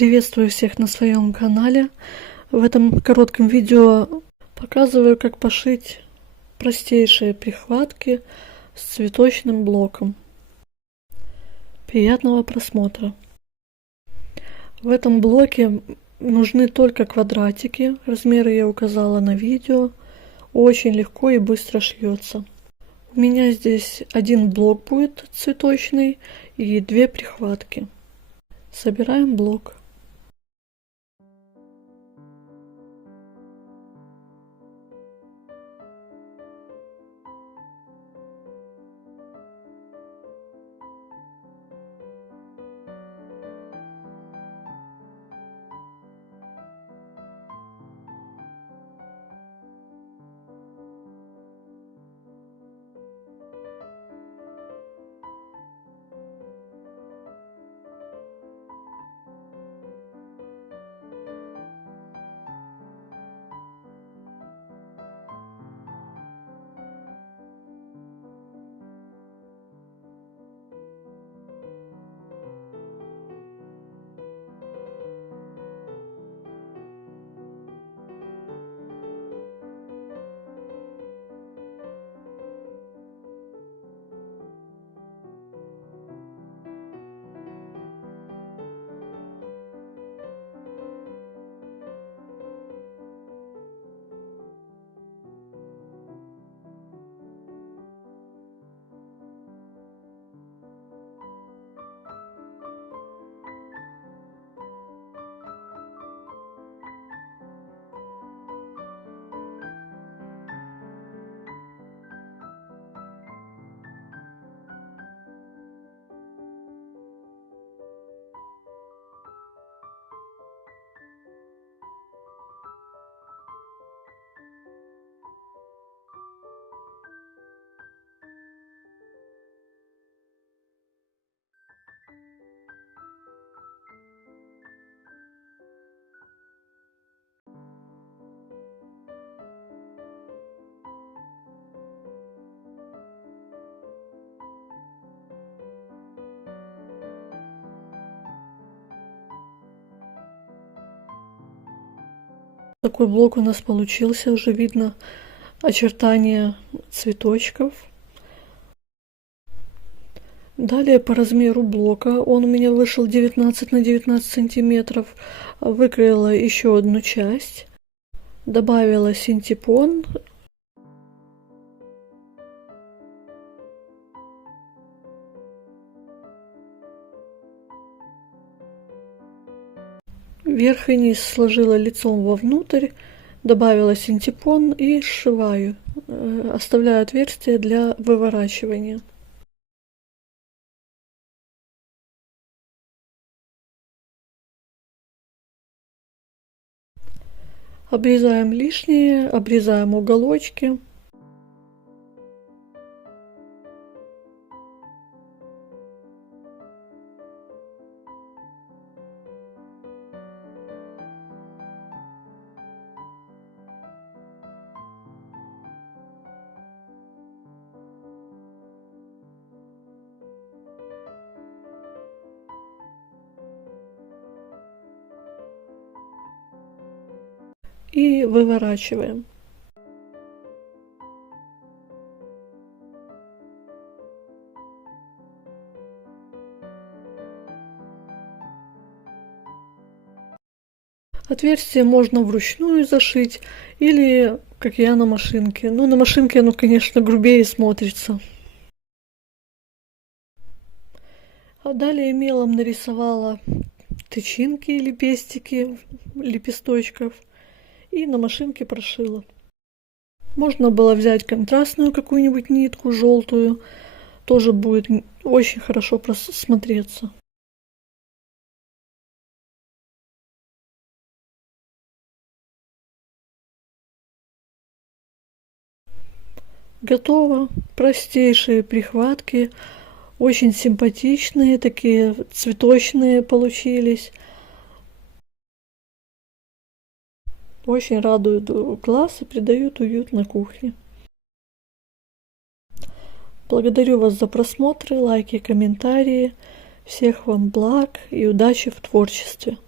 Приветствую всех на своем канале. В этом коротком видео показываю, как пошить простейшие прихватки с цветочным блоком. Приятного просмотра! В этом блоке нужны только квадратики. Размеры я указала на видео. Очень легко и быстро шьется. У меня здесь один блок будет цветочный и 2 прихватки. Собираем блок. Такой блок у нас получился, уже видно очертания цветочков. Далее по размеру блока, он у меня вышел 19 на 19 сантиметров, выкроила еще одну часть, добавила синтепон. Вверх и низ сложила лицом вовнутрь, добавила синтепон и сшиваю, оставляю отверстие для выворачивания. Обрезаем лишнее, обрезаем уголочки. И выворачиваем. Отверстие можно вручную зашить или, как я, на машинке. Ну, на машинке оно, конечно, грубее смотрится. А далее мелом нарисовала тычинки или пестики лепесточков и на машинке прошила. Можно было взять контрастную какую-нибудь нитку, желтую, тоже будет очень хорошо смотреться. Готово. Простейшие прихватки, очень симпатичные, такие цветочные получились. Очень радуют глаз и придают уют на кухне. Благодарю вас за просмотры, лайки, комментарии. Всех вам благ и удачи в творчестве.